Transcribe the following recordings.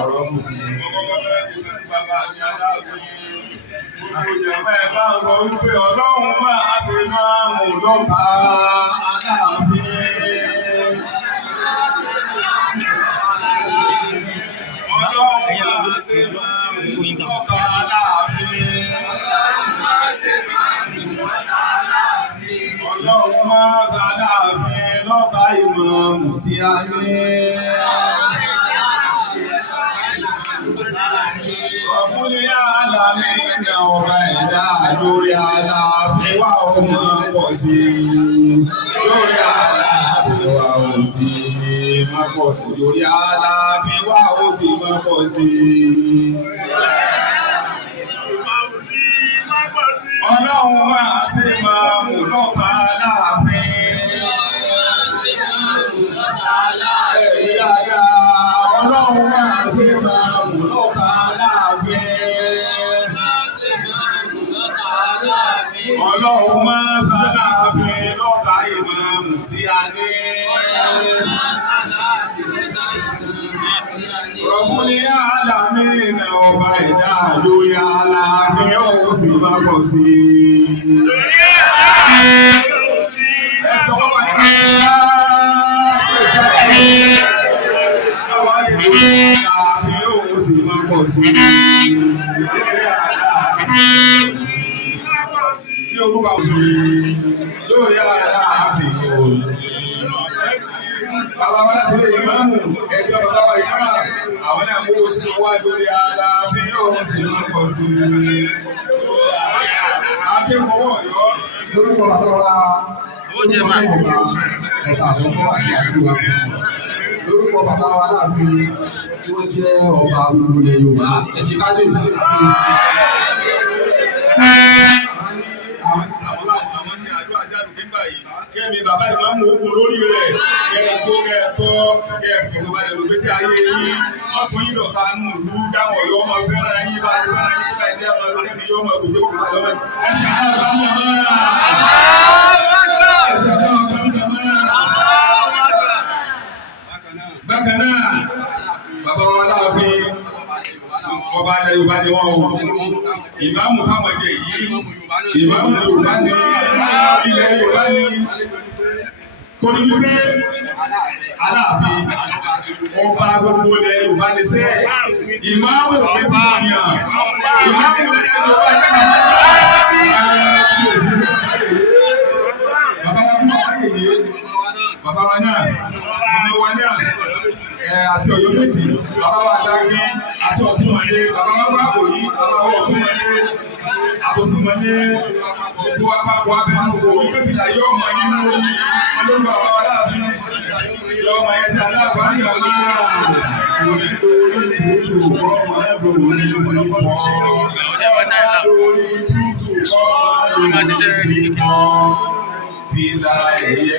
ọ̀rọ̀ kù sí. Ìjọba ẹ̀ bá sọ wípé Ọlọ́run máa ṣe máa mú lọ́ta Aláàfin. Ọlọ́run máa ṣe máa mú lọ́ta Aláàfin. Ọlọ́run máa ṣàláàfin lọ́ta ìmáàmù tí a ní. Ọ̀pọ̀lẹ́ àlàmì ẹ̀dá ọba ẹ̀dá lórí Aláàfin wa ó máa pọ̀ sí lórí Aláàfin wa ó sì máa pọ̀ sí lórí Aláàfin wa ó sì máa pọ̀ sí. Ọlọ́run máa ṣe máa mú lọ́ta Aláàfin. Ẹ̀rí dáadáa, Ọlọ́run máa ṣe máa mú lọ́ta Aláàfin. Ọlọ́run máa ṣàláàfin lọ́ta ìmáàmù tí a ní. Ọ̀pọ̀lẹ́ àlàmì ẹ̀dá ọba ẹ̀dá lórí Aláàfin ó sì máa pọ̀ sí. Ẹ̀sọ́ ọba ìgbà Aláàfin ó sì máa pọ̀ sí. Ní orúkọ sí lórí Aláàfin ó sì. Bàbá wa láti lè ìmáàmù ẹgbẹ́ bàbá wa ìmáà àwọn náà mú tí wọ́n wá lórí Aláàfin yóò sì máa pọ̀ sí. Akẹ́kọ̀ọ́ Ọ̀yọ́ Lórúkọ bàbá wa ọba àkọ́kọ́ àti àbúrò wa. Lórúkọ bàbá wa Aláàfin tí wọ́n jẹ́ ọba gbogbo ilẹ̀ Yorùbá. Ẹ̀sìn kábíyèsí lè fi. àwọn ti sàdúrà sí wọ́n sí àdúrà sí àdúgbò yìí. Kẹ́mi bàbá ìmáàmù ogun lórí rẹ̀ kẹ́ẹ̀gbó kẹ́ẹ̀tọ́ kẹ́ẹ̀fọ̀kànbalẹ̀ lògbésí ayé yín. Wọ́n sọ yín dọ̀ta nù ìlú dáwọn Ọ̀yọ́ ọmọ fẹ́ràn yín bá ti fẹ́ràn yín tó bá ìdí àmọ́ lórí mi yóò mọ̀ gbòdé kọ̀kànbalẹ̀ ọmọ ẹ̀sìn àdáwọ̀ ní ọmọ ẹ̀sìn àdáwọ̀ ní ọmọ. Bákan náà bàbá wa Aláàfin ọba ilẹ̀ Yorùbá ni wọ́n o. Ìmáàmù táwọn jẹ yìí ìmáàmù Yorùbá ni ilẹ̀ Yorùbá ni. Torí wípé Aláàfin ọba gbogbo ilẹ̀ Yorùbá ni sẹ́ ìmáàmù pé ti yàn ìmáàmù ilẹ̀ Yorùbá ni. Bàbá wa kú bàbá yèyé bàbá wa náà ọmọ wa náà àti Ọ̀yọ́ Mèsì bàbá wa Dágbé àti Ọ̀túnmọ̀lé bàbá wa Gbàgbó yìí bàbá wa Ọ̀túnmọ̀lé àtòsùnmọ̀lé gbogbo apapọ̀ abẹnú kò wípé fìlà yóò mọ yín lórí olórí bàbá wa Aláàfin lọ́mọ ẹ̀ṣẹ̀ aláàbárí ọ̀la òní lórí tútù ọmọ ẹ̀bùn òní lórí pọ̀ lórí tútù ọmọ lórí pọ̀ fìlà ẹ̀yẹ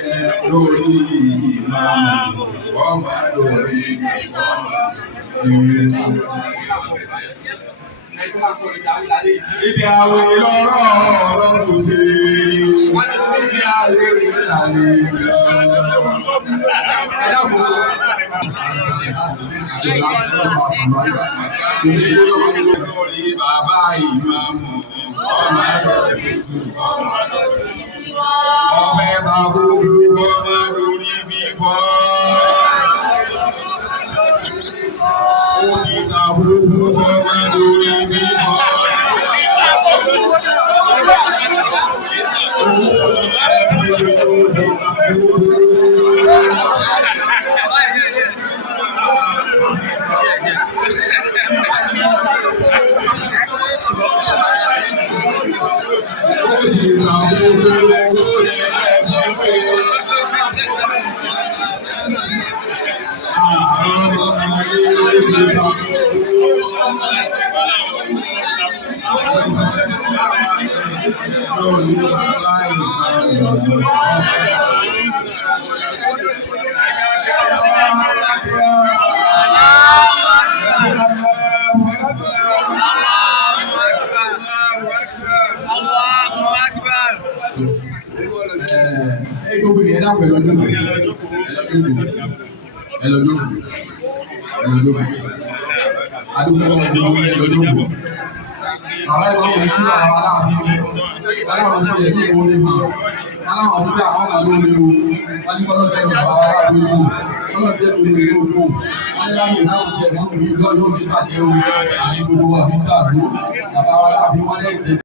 lórí ìmáàmù ọmọ lórí pọ̀. Ibi àwọn ìlọ́rọ̀ ọ̀rọ̀ kò sí. Ibi àwọn ìlànà ìjọ. Ẹ dákun. Lórí bàbá ìmáàmù ọmọ ẹ̀rọ ìtúkọ̀. Ọmọ ẹ̀bà gbogbo ọmọ lórí fífọ́. Ó ti ta gbogbo ọmọ lórí fífọ́. àdúgbò wọn ti wọlé lọ́dún. Àwọn ẹ̀gbọ́n mi kú àwọn aláàbí aláwọ̀ bí ẹ̀dí ìwọ lè mọ̀ aláwọ̀ bí àwọn ọ̀nà lórí o wọ́n ní kọ́lọ́ jẹ́ ìjọba aláàbí o kọ́lọ́ jẹ́ ìlú ìlú oko wọ́n ní láti láwọn jẹ́ ìwọ́n kò yí lọ́yọ́ ní pàdé o àní gbogbo wa ní dàgbò bàbá aláàbí wọn lẹ́jẹ̀.